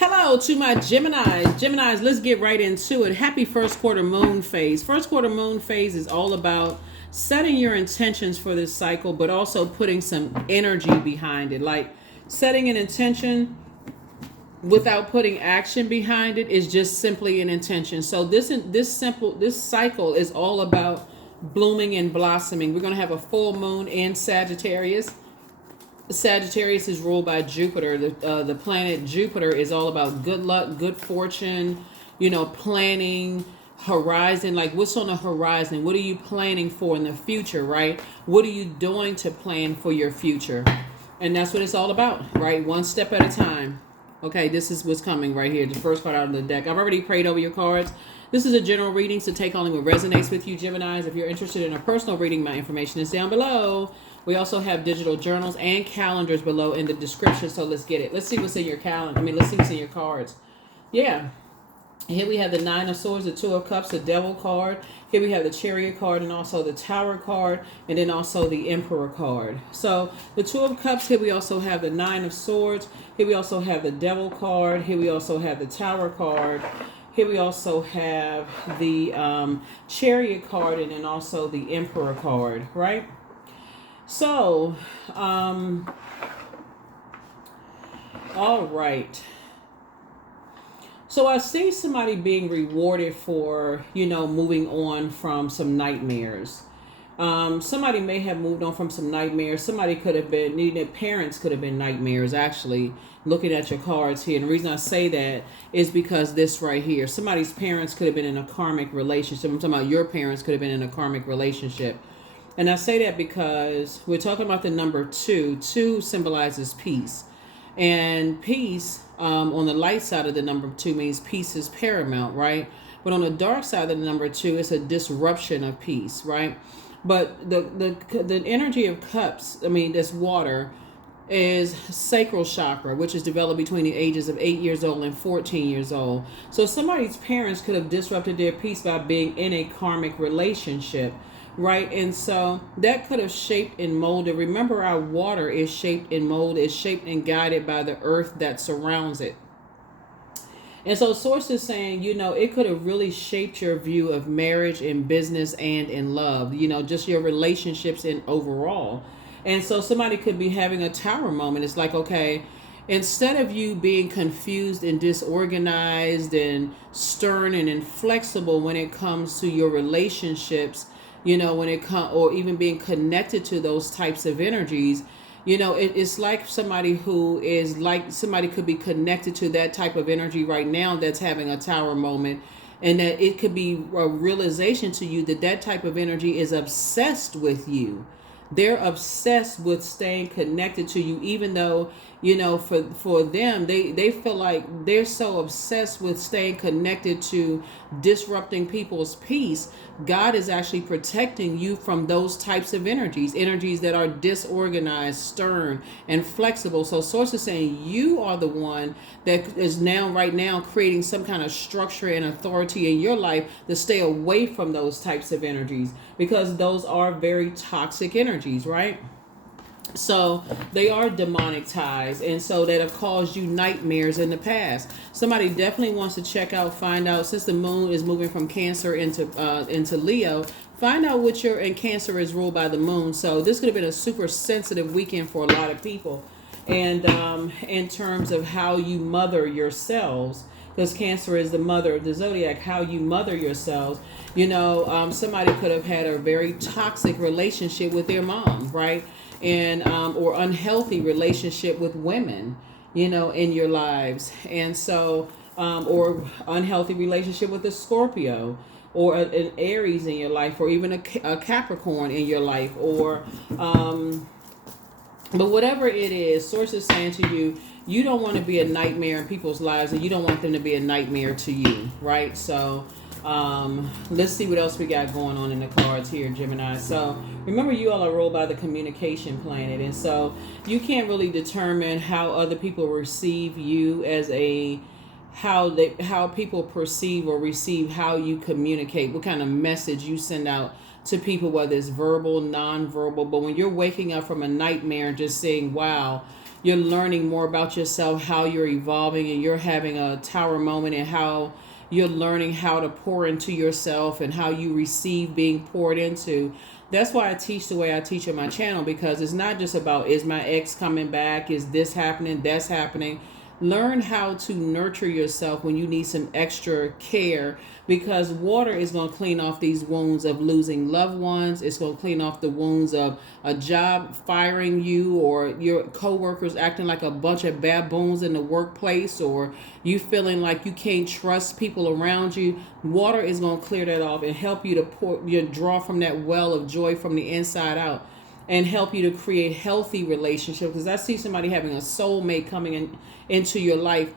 Hello to my Geminis. Geminis, let's get right into it. Happy first quarter moon phase. First quarter moon phase is all about setting your intentions for this cycle, but also putting some energy behind it. Like setting an intention without putting action behind it is just simply an intention. So this cycle is all about blooming and blossoming. We're going to have a full moon in Sagittarius. Sagittarius is ruled by Jupiter. The planet Jupiter is all about good luck, good fortune, planning, horizon. Like, what's on the horizon? What are you planning for in the future, right? What are you doing to plan for your future? And that's what it's all about, right? One step at a time. Okay, this is what's coming right here. The first card out of the deck. I've already prayed over your cards. This is a general reading, so take only what resonates with you, Geminis. If you're interested in a personal reading, my information is down below. We also have digital journals and calendars below in the description, so let's get it. Let's see what's in your calendar. Let's see what's in your cards. Yeah. Here we have the Nine of Swords, the Two of Cups, the Devil card. Here we have the Chariot card and also the Tower card, and then also the Emperor card. So the Two of Cups, here we also have the Nine of Swords. Here we also have the Devil card. Here we also have the Tower card. Here we also have the Chariot card and then also the Emperor card, right? So, all right. So I see somebody being rewarded for, moving on from some nightmares. Somebody may have moved on from some nightmares. Somebody could have been, their parents could have been nightmares, actually, looking at your cards here. And the reason I say that is because this right here, somebody's parents could have been in a karmic relationship. I'm talking about your parents could have been in a karmic relationship. And I say that because we're talking about the number 2. 2 symbolizes peace. And peace, on the light side of the number 2 means peace is paramount, right? But on the dark side of the number 2, it's a disruption of peace, right? But the energy of cups, this water, is sacral chakra, which is developed between the ages of 8 years old and 14 years old. So somebody's parents could have disrupted their peace by being in a karmic relationship, right? And so that could have shaped and molded. Remember, our water is shaped and molded, is shaped and guided by the earth that surrounds it. And so Source is saying, it could have really shaped your view of marriage and business and in love, just your relationships and overall. And so somebody could be having a tower moment. It's like, okay, instead of you being confused and disorganized and stern and inflexible when it comes to your relationships, when it comes, or even being connected to those types of energies, it's like somebody who is like, somebody could be connected to that type of energy right now that's having a tower moment. And that it could be a realization to you that that type of energy is obsessed with you. They're obsessed with staying connected to you, even though, for them, they feel like they're so obsessed with staying connected to disrupting people's peace. God is actually protecting you from those types of energies that are disorganized, stern, and flexible. So Source is saying you are the one that is right now creating some kind of structure and authority in your life to stay away from those types of energies, because those are very toxic energies, right? So they are demonic ties, and so that have caused you nightmares in the past. Somebody definitely wants to find out, since the moon is moving from Cancer into Leo, find out what and Cancer is ruled by the moon. So this could have been a super sensitive weekend for a lot of people, and in terms of how you mother yourselves, because Cancer is the mother of the zodiac, how you mother yourselves. Somebody could have had a very toxic relationship with their mom, right? And or unhealthy relationship with women, in your lives. And so or unhealthy relationship with a Scorpio, or an Aries in your life, or even a Capricorn in your life, or but whatever it is, Source is saying to you, you don't want to be a nightmare in people's lives, and you don't want them to be a nightmare to you, right? So let's see what else we got going on in the cards here, Gemini. So remember, you all are ruled by the communication planet, and so you can't really determine how other people receive you as how people perceive or receive how you communicate, what kind of message you send out to people, whether it's verbal, non-verbal. But when you're waking up from a nightmare and just saying, wow, you're learning more about yourself, how you're evolving, and you're having a tower moment, and how you're learning how to pour into yourself and how you receive being poured into. That's why I teach the way I teach on my channel, because it's not just about, is my ex coming back, is this happening, that's happening. Learn how to nurture yourself when you need some extra care, because water is going to clean off these wounds of losing loved ones. It's going to clean off the wounds of a job firing you, or your coworkers acting like a bunch of baboons in the workplace, or you feeling like you can't trust people around you. Water is going to clear that off and help you to draw from that well of joy from the inside out, and help you to create healthy relationships. Because I see somebody having a soulmate coming into your life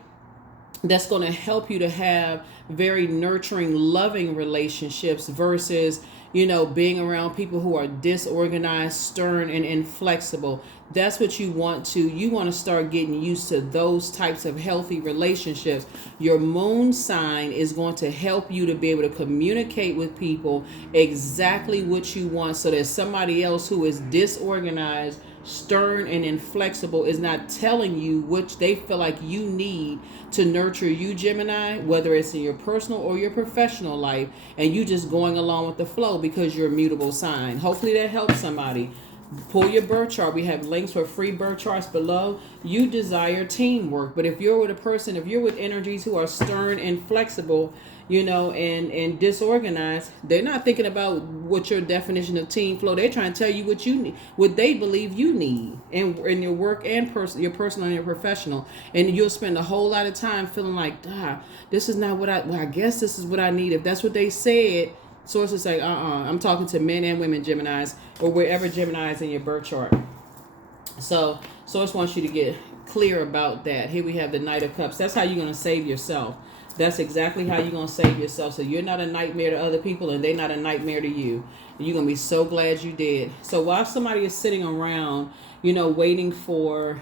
that's going to help you to have very nurturing, loving relationships, versus, being around people who are disorganized, stern, and inflexible. That's what you want to start getting used to those types of healthy relationships. Your moon sign is going to help you to be able to communicate with people exactly what you want, so that somebody else who is disorganized, stern, and inflexible is not telling you what they feel like you need to nurture you, Gemini, whether it's in your personal or your professional life, and you just going along with the flow because you're a mutable sign. Hopefully that helps somebody. Pull your birth chart. We have links for free birth charts below. You desire teamwork, but if you're with energies who are stern and flexible, and disorganized, they're not thinking about what your definition of team flow. They're trying to tell you what you need, what they believe you need in your work and your personal and your professional. And you'll spend a whole lot of time feeling like, this is not what I guess this is what I need. If that's what they said, sources say, I'm talking to men and women Geminis, or wherever Gemini is in your birth chart. So source wants you to get clear about that. Here we have the Knight of Cups. That's how you're going to save yourself. That's exactly how you're going to save yourself. So you're not a nightmare to other people, and they're not a nightmare to you. And you're going to be so glad you did. So while somebody is sitting around, waiting for,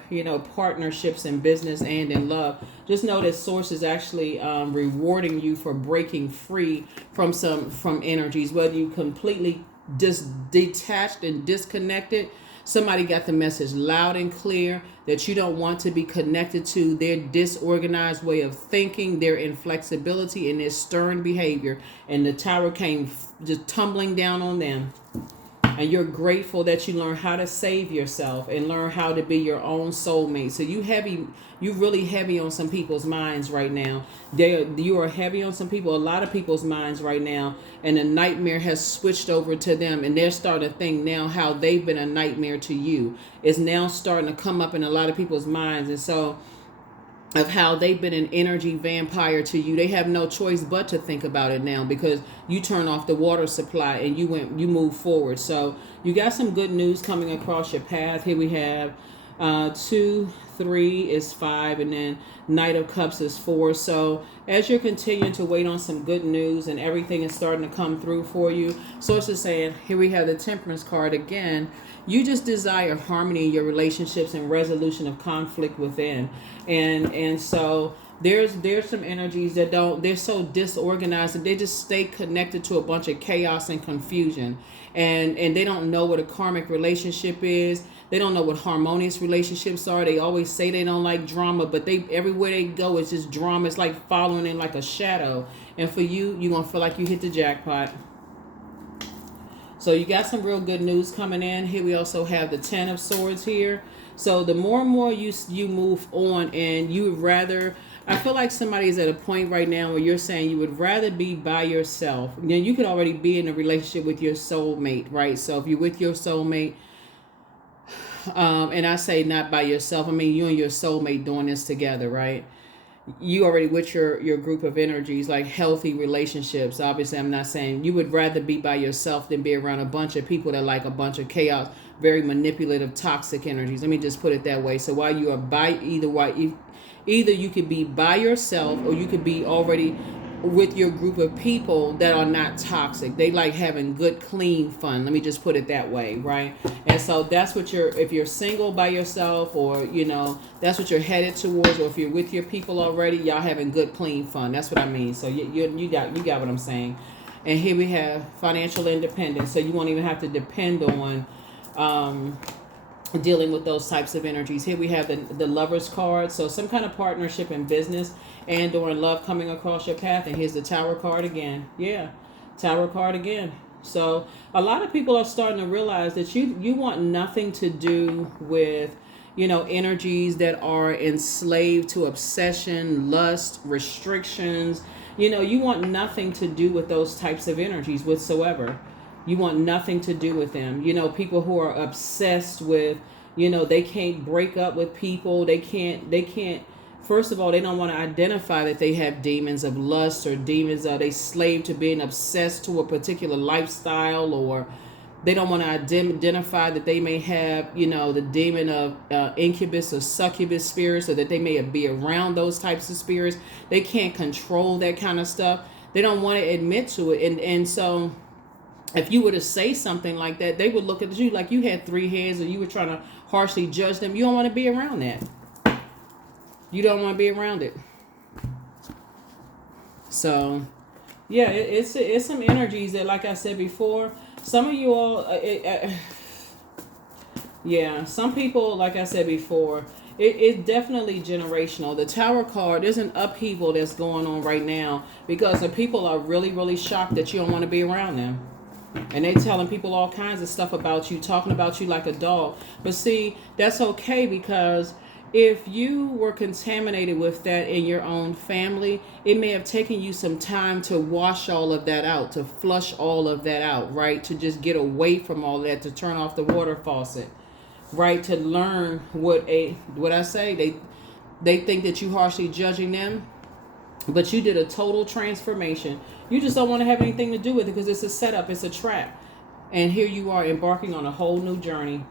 partnerships in business and in love, just know that source is actually rewarding you for breaking free from energies, whether you completely just detached and disconnected. Somebody got the message loud and clear that you don't want to be connected to their disorganized way of thinking, their inflexibility, and their stern behavior. And the tower came just tumbling down on them. And you're grateful that you learn how to save yourself and learn how to be your own soulmate. So you really heavy on some people's minds right now. You are heavy on some people, a lot of people's minds right now. And the nightmare has switched over to them. And they're starting to think now how they've been a nightmare to you. It's now starting to come up in a lot of people's minds. And so, of how they've been an energy vampire to you. They have no choice but to think about it now, because you turn off the water supply and you move forward. So you got some good news coming across your path. Here we have 2, 3 is 5, and then Knight of Cups is 4. So as you're continuing to wait on some good news and everything is starting to come through for you, source is saying, here we have the Temperance card again. You just desire harmony in your relationships and resolution of conflict within. And so there's some energies that they're so disorganized that they just stay connected to a bunch of chaos and confusion. And they don't know what a karmic relationship is. They don't know what harmonious relationships are. They always say they don't like drama, but everywhere they go, it's just drama. It's like following in like a shadow. And for you, you're going to feel like you hit the jackpot. So you got some real good news coming in. Here we also have the 10 of Swords here. So the more and more you move on, and you would rather, I feel like somebody is at a point right now where you're saying you would rather be by yourself. Now, you could already be in a relationship with your soulmate, right? So if you're with your soulmate, and I say not by yourself, I mean you and your soulmate doing this together, right? You already with your group of energies, like healthy relationships. Obviously, I'm not saying you would rather be by yourself than be around a bunch of people that like a bunch of chaos, very manipulative, toxic energies. Let me just put it that way. So while you are by either you could be by yourself, or you could be already with your group of people that are not toxic. They like having good, clean fun. Let me just put it that way, right? And so that's what if you're single by yourself, or, that's what you're headed towards, or if you're with your people already, y'all having good, clean fun. That's what I mean. So you got what I'm saying. And here we have financial independence. So you won't even have to depend on dealing with those types of energies. Here we have the Lover's card. So some kind of partnership in business and or in love coming across your path. And here's the Tower card again. Yeah, Tower card again. So a lot of people are starting to realize that you want nothing to do with, energies that are enslaved to obsession, lust, restrictions. You want nothing to do with those types of energies whatsoever. You want nothing to do with them. People who are obsessed with, they can't break up with people. They can't, first of all, they don't want to identify that they have demons of lust or demons of they slave to being obsessed to a particular lifestyle, or they don't want to identify that they may have, the demon of incubus or succubus spirits, or that they may be around those types of spirits. They can't control that kind of stuff. They don't want to admit to it. And so if you were to say something like that, they would look at you like you had three heads or you were trying to harshly judge them. You don't want to be around that. You don't want to be around it. So, yeah, it's some energies that, like I said before, some of you all, some people, like I said before, it's definitely generational. The Tower card, there's an upheaval that's going on right now because the people are really, really shocked that you don't want to be around them. And they telling people all kinds of stuff about you, talking about you like a dog. But see, that's okay, because if you were contaminated with that in your own family, it may have taken you some time to wash all of that out, to flush all of that out, right? To just get away from all that, to turn off the water faucet, right? To learn what I say. They think that you harshly judging them, but you did a total transformation. You just don't want to have anything to do with it because it's a setup, it's a trap. And here you are embarking on a whole new journey.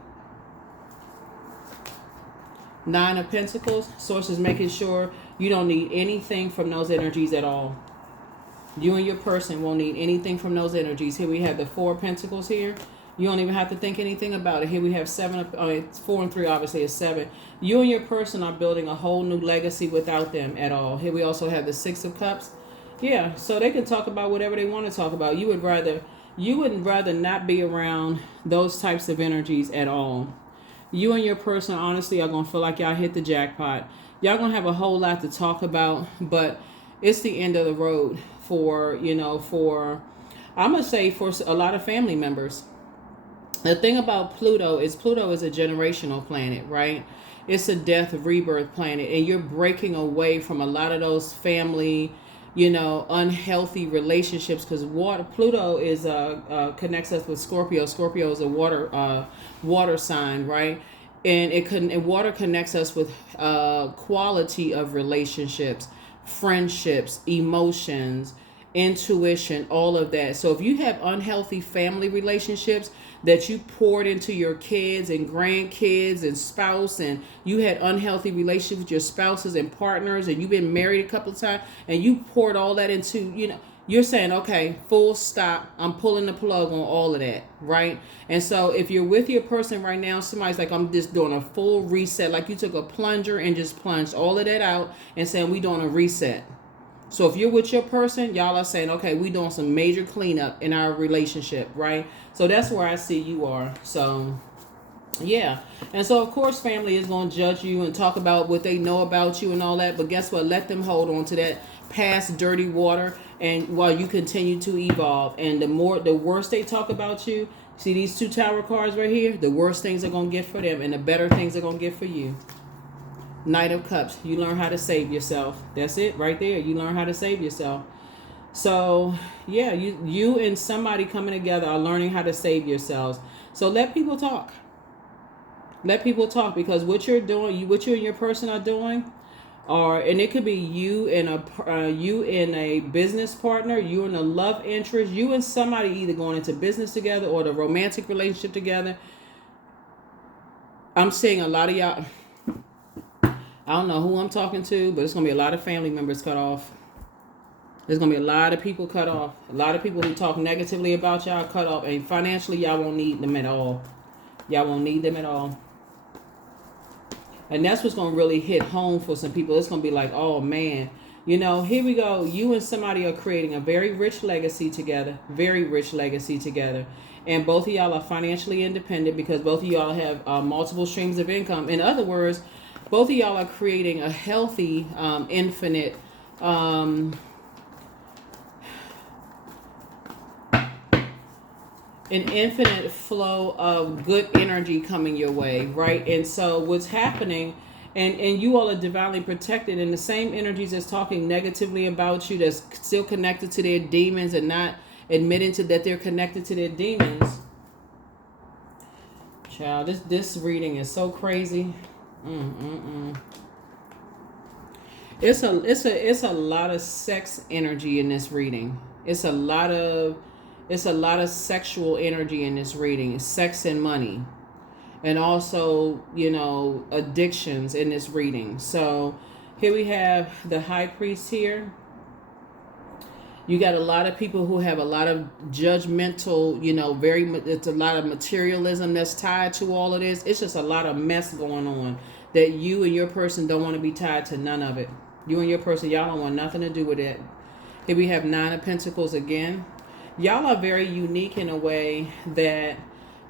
Nine of Pentacles. Source is making sure you don't need anything from those energies at all. You and your person won't need anything from those energies. Here we have the Four of Pentacles here. You don't even have to think anything about it. Here we have 4 and 3 obviously is 7. You and your person are building a whole new legacy without them at all. Here we also have the Six of Cups. Yeah, so they can talk about whatever they want to talk about. You would rather not be around those types of energies at all. You and your person honestly are going to feel like y'all hit the jackpot. Y'all going to have a whole lot to talk about, but it's the end of the road for, I'm going to say for a lot of family members. The thing about Pluto is a generational planet, right? It's a death rebirth planet, and you're breaking away from a lot of those family, unhealthy relationships, because Pluto is connects us with Scorpio. Scorpio is a water sign, right? And water connects us with quality of relationships, friendships, emotions, intuition, all of that. So if you have unhealthy family relationships that you poured into your kids and grandkids and spouse, and you had unhealthy relationships with your spouses and partners, and you've been married a couple of times, and you poured all that into, you're saying, okay, full stop, I'm pulling the plug on all of that, right? And so if you're with your person right now, somebody's like, I'm just doing a full reset, like you took a plunger and just plunged all of that out and saying, we doing a reset. So if you're with your person, y'all are saying, okay, we doing some major cleanup in our relationship, right? So that's where I see you are. So, yeah. And so, of course, family is going to judge you and talk about what they know about you and all that. But guess what? Let them hold on to that past dirty water, and while you continue to evolve. And the worse they talk about you, see these 2 Tower cards right here, the worse things are going to get for them, and the better things are going to get for you. Knight of Cups. You learn how to save yourself. That's it right there. You learn how to save yourself. So, yeah, you and somebody coming together are learning how to save yourselves. So let people talk. Let people talk, because what you're doing, what you and your person are doing, and it could be you and a business partner, you and a love interest, you and somebody either going into business together or the romantic relationship together. I'm seeing a lot of y'all. I don't know who I'm talking to, but it's going to be a lot of family members cut off. There's going to be a lot of people cut off. A lot of people who talk negatively about y'all cut off. And financially, y'all won't need them at all. Y'all won't need them at all. And that's what's going to really hit home for some people. It's going to be like, oh, man, You know, here we go. You and somebody are creating a very rich legacy together, very rich legacy together. And both of y'all are financially independent because both of y'all have multiple streams of income. In other words, both of y'all are creating a healthy, infinite, an infinite flow of good energy coming your way, right? And so what's happening, and you all are divinely protected, and the same energies that's talking negatively about you, that's still connected to their demons and not admitting to that they're connected to their demons. Child, this reading is so crazy. It's a lot of sex energy in this reading. It's a lot of sexual energy in this reading. Sex and money. And also, you know, addictions in this reading. So here we have the high priest here. You got a lot of people who have a lot of judgmental, you know, it's a lot of materialism that's tied to all of this. It's just a lot of mess going on that you and your person don't want to be tied to none of it. You and your person, y'all don't want nothing to do with it. Here we have 9 of Pentacles again. Y'all are very unique in a way that,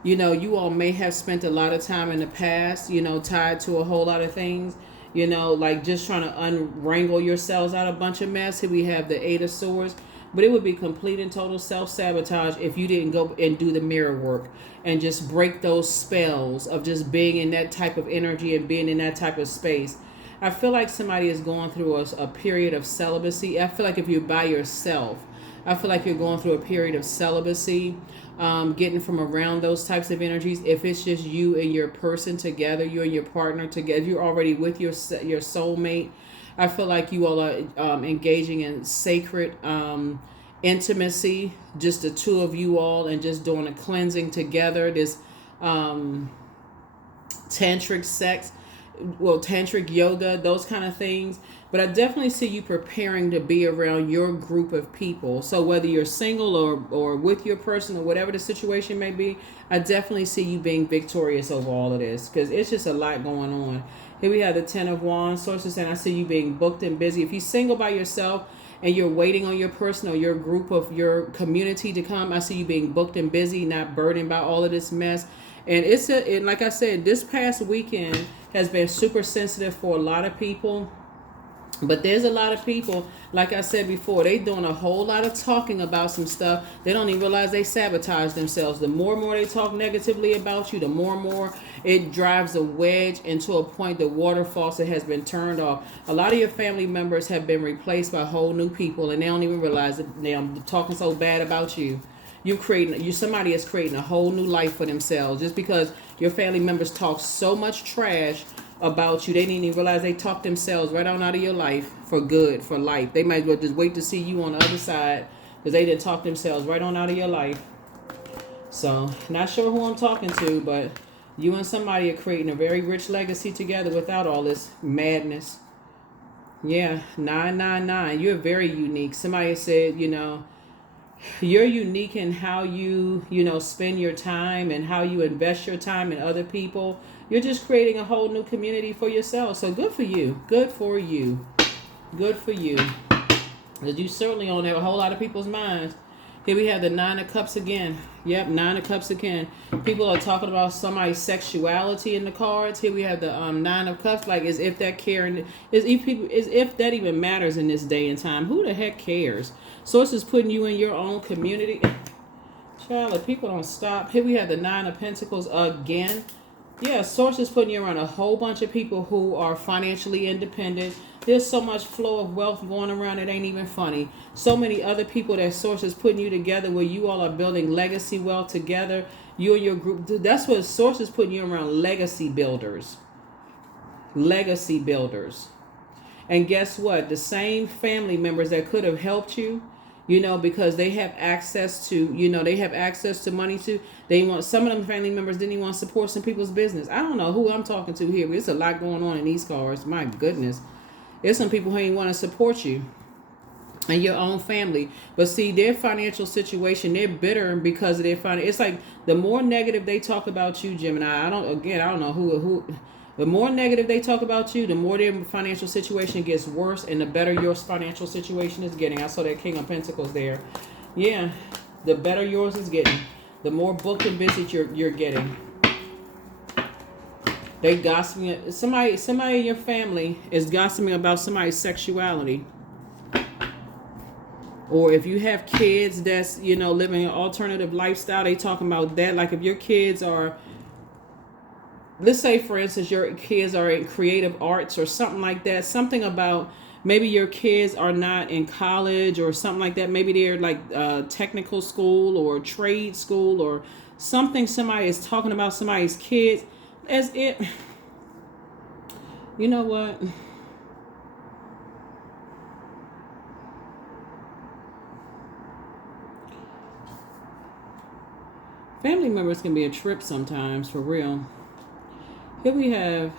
you know, you all may have spent a lot of time in the past, you know, tied to a whole lot of things, you know, like just trying to unwrangle yourselves out of a bunch of mess. Here we have the 8 of Swords. But it would be complete and total self-sabotage if you didn't go and do the mirror work and just break those spells of just being in that type of energy and being in that type of space. I feel like somebody is going through a period of celibacy. I feel like if you're by yourself, I feel like you're going through a period of celibacy, getting from around those types of energies. If it's just you and your person together, you and your partner together, you're already with your soulmate. I feel like you all are engaging in sacred intimacy, just the two of you all, and just doing a cleansing together. This tantric sex, well, tantric yoga, those kind of things. But I definitely see you preparing to be around your group of people. So whether you're single or with your person or whatever the situation may be, I definitely see you being victorious over all of this because it's just a lot going on. Here we have the 10 of Wands. Sources saying I see you being booked and busy. If you're single by yourself and you're waiting on your person or your group of your community to come, I see you being booked and busy, not burdened by all of this mess. And and like I said, this past weekend has been super sensitive for a lot of people. But there's a lot of people, like I said before, they doing a whole lot of talking about some stuff. They don't even realize they sabotage themselves. The more and more they talk negatively about you, the more and more it drives a wedge into a point the water faucet has been turned off. A lot of your family members have been replaced by whole new people, and they don't even realize that they're talking so bad about you. Somebody is creating a whole new life for themselves just because your family members talk so much trash about you. They didn't even realize they talked themselves right on out of your life for good, for life. They might as well just wait to see you on the other side because they didn't talk themselves right on out of your life. So, not sure who I'm talking to, but you and somebody are creating a very rich legacy together without all this madness. Yeah, 999. You're very unique. Somebody said, you're unique in how you spend your time and how you invest your time in other people. You're just creating a whole new community for yourself. So good for you. Good for you. Good for you. Because you certainly on a whole lot of people's minds. Here we have the 9 of Cups again. Yep, 9 of Cups again. People are talking about somebody's sexuality in the cards. Here we have the 9 of Cups. Like as if that caring, as if that even matters in this day and time. Who the heck cares? Sources putting you in your own community. Child, if people don't stop. Here we have the 9 of Pentacles again. Yeah, sources putting you around a whole bunch of people who are financially independent. There's so much flow of wealth going around, it ain't even funny. So many other people that sources putting you together where you all are building legacy wealth together. You and your group. That's what sources putting you around, legacy builders. Legacy builders. And guess what? The same family members that could have helped you, because they have access to, they have access to money too. Some of them family members didn't even want to support some people's business. I don't know who I'm talking to here, but it's a lot going on in these cards. My goodness. There's some people who ain't want to support you and your own family. But see, their financial situation, they're bitter because of their financial. It's like the more negative they talk about you, Gemini, I don't know who. The more negative they talk about you, the more their financial situation gets worse, and the better your financial situation is getting. I saw that King of Pentacles there. Yeah, the better yours is getting. The more booked and busy you're getting. They gossiping. Somebody in your family is gossiping about somebody's sexuality. Or if you have kids that's, living an alternative lifestyle, they talking about that. Like if your kids are, let's say for instance, your kids are in creative arts or something like that. Something about maybe your kids are not in college or something like that. Maybe they're like technical school or trade school or something. Somebody is talking about somebody's kids as it, you know what? Family members can be a trip sometimes, for real. Here we have,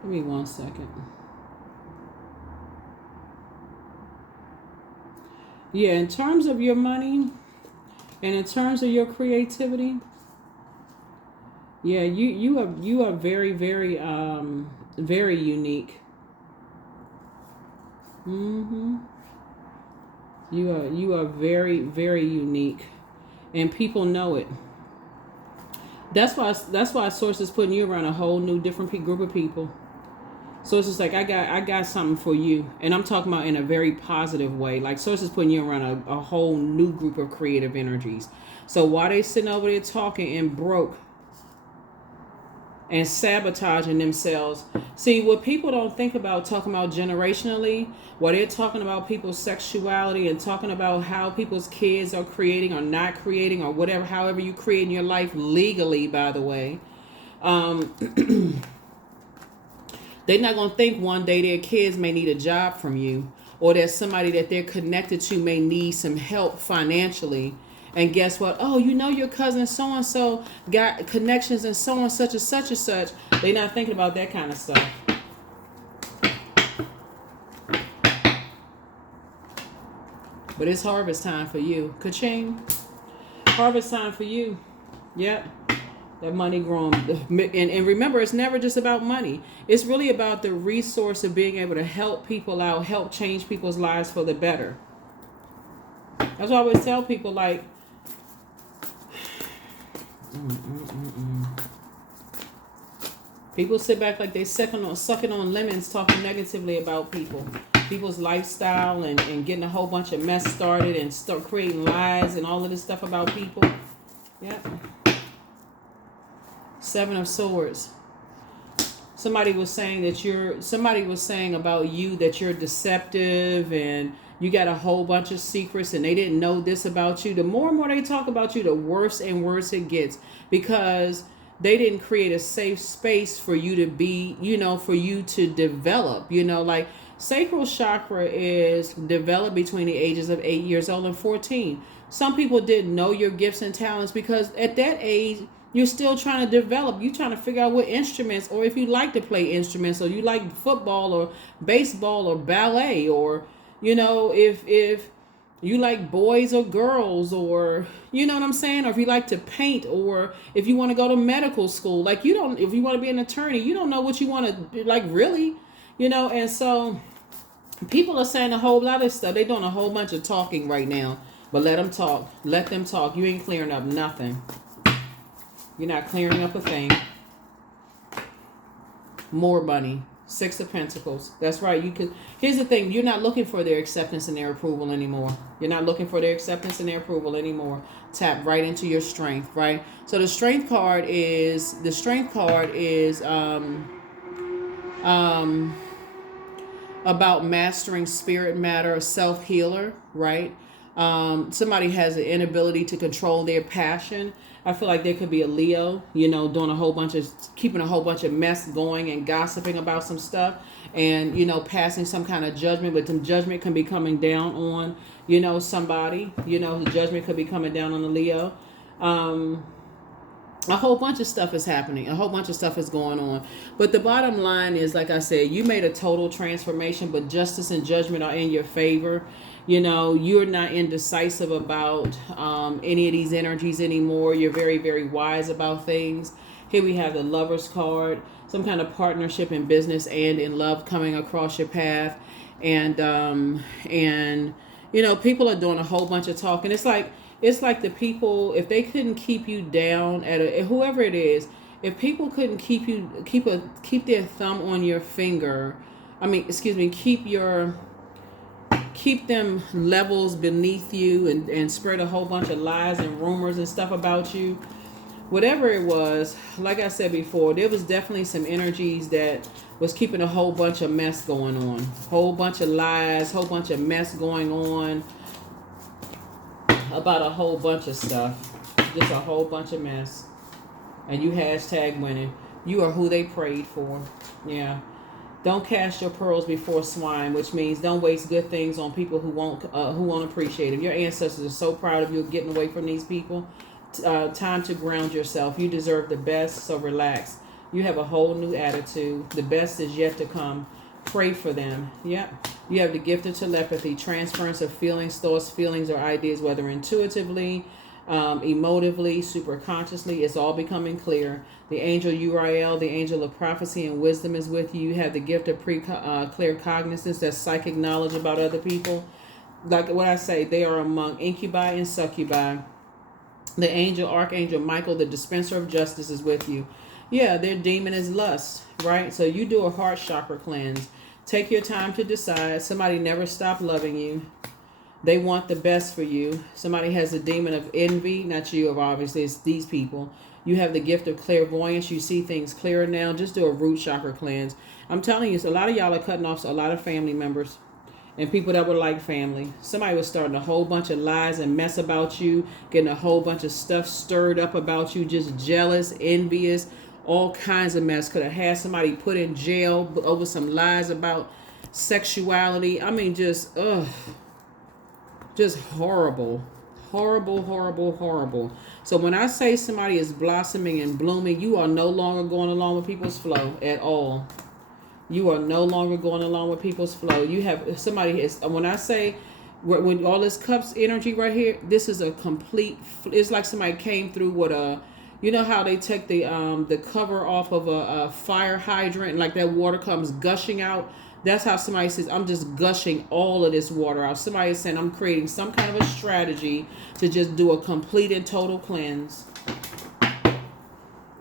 give me 1 second. Yeah, in terms of your money and in terms of your creativity, yeah, you are very, very, very unique. You are very, very unique. And people know it. That's why Source is putting you around a whole new different group of people. So it's just like I got something for you, and I'm talking about in a very positive way. Like Source is putting you around a whole new group of creative energies. So while they sitting over there talking and broke and sabotaging themselves, see what people don't think about talking about generationally, while they're talking about people's sexuality and talking about how people's kids are creating or not creating or whatever, however you create in your life legally, by the way. They're not going to think one day their kids may need a job from you, or that somebody that they're connected to may need some help financially. And guess what? Oh, your cousin so-and-so got connections and so and such and such and such. They're not thinking about that kind of stuff. But it's harvest time for you. Ka-ching. Harvest time for you. Yep. That money growing. And remember, it's never just about money. It's really about the resource of being able to help people out, help change people's lives for the better. That's why I always tell people, like, people sit back like they sucking on lemons, talking negatively about people's lifestyle and getting a whole bunch of mess started and start creating lies and all of this stuff about people. Yep. 7 of Swords. Somebody was saying about you that you're deceptive and you got a whole bunch of secrets and they didn't know this about you. The more and more they talk about you, the worse and worse it gets, because they didn't create a safe space for you to be, for you to develop, like sacral chakra is developed between the ages of 8 years old and 14. Some people didn't know your gifts and talents because at that age, you're still trying to develop. You're trying to figure out what instruments, or if you like to play instruments, or you like football or baseball or ballet, or if you like boys or girls, or you know what I'm saying, or if you like to paint, or if you want to go to medical school. Like if you want to be an attorney, you don't know what you want to, like, really, and so people are saying a whole lot of stuff. They're doing a whole bunch of talking right now, but let them talk. Let them talk. You ain't clearing up nothing. You're not clearing up a thing. More money. 6 of Pentacles. That's right. Here's the thing. You're not looking for their acceptance and their approval anymore. You're not looking for their acceptance and their approval anymore. Tap right into your strength, right? So the strength card is about mastering spirit matter, self-healer, right? Somebody has an inability to control their passion. I feel like there could be a Leo, doing keeping a whole bunch of mess going and gossiping about some stuff and, passing some kind of judgment, but some judgment can be coming down on, somebody, the judgment could be coming down on the Leo. A whole bunch of stuff is happening. A whole bunch of stuff is going on. But the bottom line is, like I said, you made a total transformation, but justice and judgment are in your favor. You're not indecisive about any of these energies anymore. You're very, very wise about things. Here we have the Lover's card, some kind of partnership in business and in love coming across your path. And you know, people are doing a whole bunch of talking. It's like the people, if they couldn't keep you down whoever it is, if people couldn't keep their thumb on your finger, keep them levels beneath you and spread a whole bunch of lies and rumors and stuff about you. Whatever it was, like I said before, there was definitely some energies that was keeping a whole bunch of mess going on. Whole bunch of lies, whole bunch of mess going on about a whole bunch of stuff. Just a whole bunch of mess. And you hashtag winning. You are who they prayed for. Yeah. Don't cast your pearls before swine, which means don't waste good things on people who won't appreciate them. Your ancestors are so proud of you getting away from these people. Time to ground yourself. You deserve the best, so relax. You have a whole new attitude. The best is yet to come. Pray for them. Yep. You have the gift of telepathy, transference of feelings, thoughts, feelings, or ideas, whether intuitively, emotively, superconsciously. It's all becoming clear. The angel Uriel, the angel of prophecy and wisdom, is with you. You have the gift of clear cognizance, that's psychic knowledge about other people. Like what I say, they are among incubi and succubi. The angel, Archangel Michael, the dispenser of justice, is with you. Yeah, their demon is lust, right? So you do a heart chakra cleanse. Take your time to decide. Somebody never stopped loving you. They want the best for you. Somebody has a demon of envy. Not you, obviously. It's these people. You have the gift of clairvoyance. You see things clearer now. Just do a root chakra cleanse. I'm telling you, a lot of y'all are cutting off a lot of family members and people that were like family. Somebody was starting a whole bunch of lies and mess about you, getting a whole bunch of stuff stirred up about you, just jealous, envious, all kinds of mess. Could have had somebody put in jail over some lies about sexuality. I mean, just horrible. Horrible. So when I say somebody is blossoming and blooming, you are no longer going along with people's flow at all. You are no longer going along with people's flow. You have somebody is, when I say, when all this cups energy right here, this is a complete, it's like somebody came through with you know how they take the cover off of a fire hydrant and like that water comes gushing out. That's how somebody says, I'm just gushing all of this water out. Somebody is saying, I'm creating some kind of a strategy to just do a complete and total cleanse.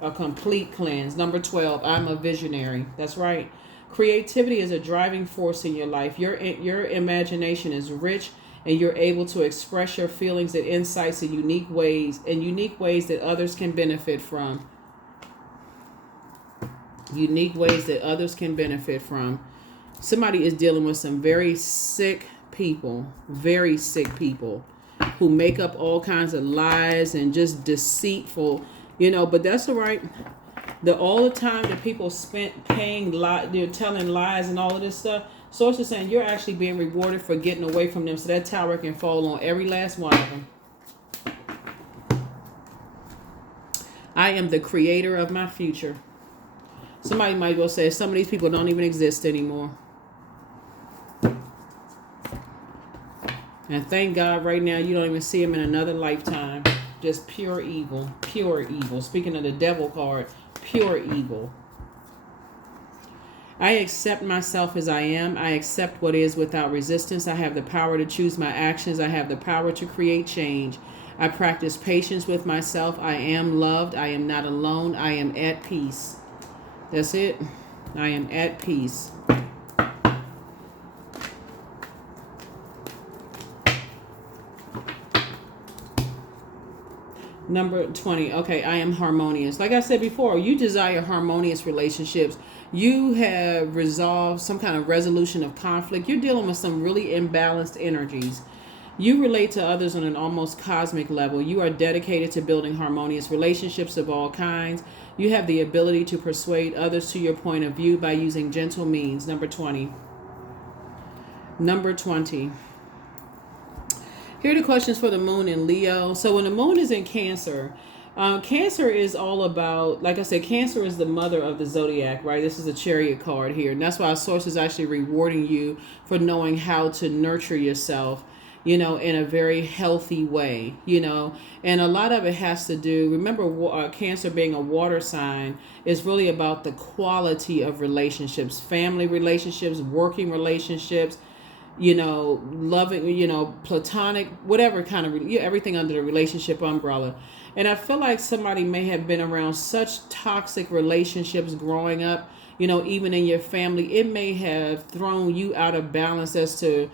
A complete cleanse. Number 12, I'm a visionary. That's right. Creativity is a driving force in your life. Your imagination is rich, and you're able to express your feelings and insights in unique ways that others can benefit from. Unique ways that others can benefit from. Somebody is dealing with some very sick people who make up all kinds of lies and just deceitful, but that's all right. All the time that people spent paying they're telling lies and all of this stuff, source is saying you're actually being rewarded for getting away from them, so that tower can fall on every last one of them. I am the creator of my future. Somebody might well say some of these people don't even exist anymore. And thank God right now you don't even see them in another lifetime. Just pure evil. Pure evil. Speaking of the devil card, pure evil. I accept myself as I am. I accept what is without resistance. I have the power to choose my actions. I have the power to create change. I practice patience with myself. I am loved. I am not alone. I am at peace. That's it. I am at peace. Number 20. Okay, I am harmonious. Like I said before, you desire harmonious relationships. You have resolved some kind of resolution of conflict. You're dealing with some really imbalanced energies. You relate to others on an almost cosmic level. You are dedicated to building harmonious relationships of all kinds. You have the ability to persuade others to your point of view by using gentle means. Number 20. Number 20. Here are the questions for the moon in Leo. So when the moon is in Cancer, Cancer is all about, like I said, Cancer is the mother of the zodiac, right? This is a Chariot card here. And that's why our source is actually rewarding you for knowing how to nurture yourself. in a very healthy way, and a lot of it has to do, remember, Cancer being a water sign is really about the quality of relationships, family relationships, working relationships, loving, platonic, whatever kind of, everything under the relationship umbrella. And I feel like somebody may have been around such toxic relationships growing up, even in your family. It may have thrown you out of balance as to,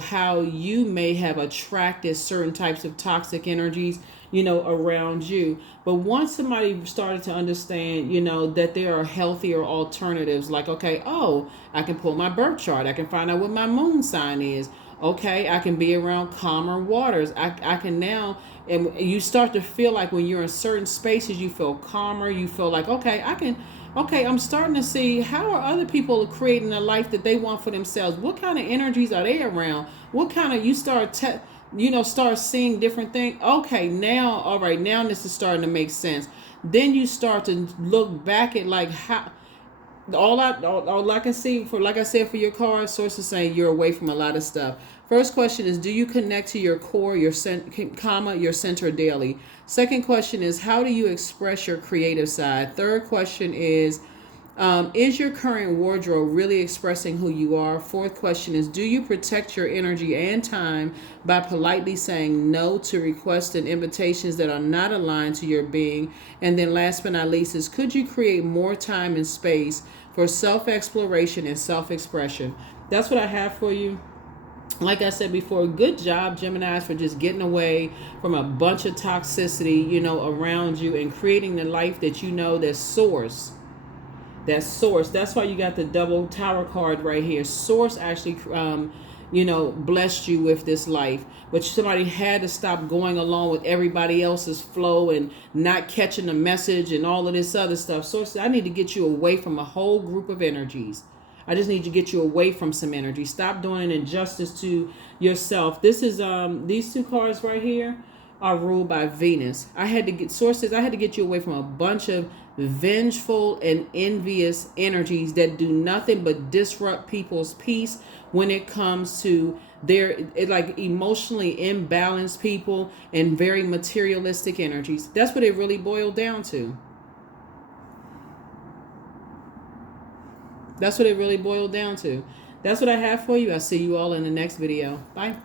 how you may have attracted certain types of toxic energies, around you. But once somebody started to understand, that there are healthier alternatives, like, okay, oh, I can pull my birth chart. I can find out what my moon sign is. Okay, I can be around calmer waters. I can now, and you start to feel like when you're in certain spaces, you feel calmer. You feel like, okay, I'm starting to see how are other people creating a life that they want for themselves. What kind of energies are they around? What kind of, you start start seeing different things. Okay, now, all right, now this is starting to make sense. Then you start to look back at like how all I can see, for like I said, for your card, sources saying you're away from a lot of stuff. First question is, do you connect to your core, your your center daily? Second question is, how do you express your creative side? Third question is your current wardrobe really expressing who you are? Fourth question is, do you protect your energy and time by politely saying no to requests and invitations that are not aligned to your being? And then last but not least is, could you create more time and space for self-exploration and self-expression? That's what I have for you. Like I said before, good job, Geminis, for just getting away from a bunch of toxicity, around you, and creating the life that that's source. That's source. That's why you got the double tower card right here. Source actually, blessed you with this life. But somebody had to stop going along with everybody else's flow and not catching the message and all of this other stuff. Source, I need to get you away from a whole group of energies. I just need to get you away from some energy. Stop doing an injustice to yourself. This is these two cards right here are ruled by Venus. I had to get you away from a bunch of vengeful and envious energies that do nothing but disrupt people's peace when it comes to like emotionally imbalanced people and very materialistic energies. That's what it really boiled down to. That's what it really boiled down to. That's what I have for you. I'll see you all in the next video. Bye.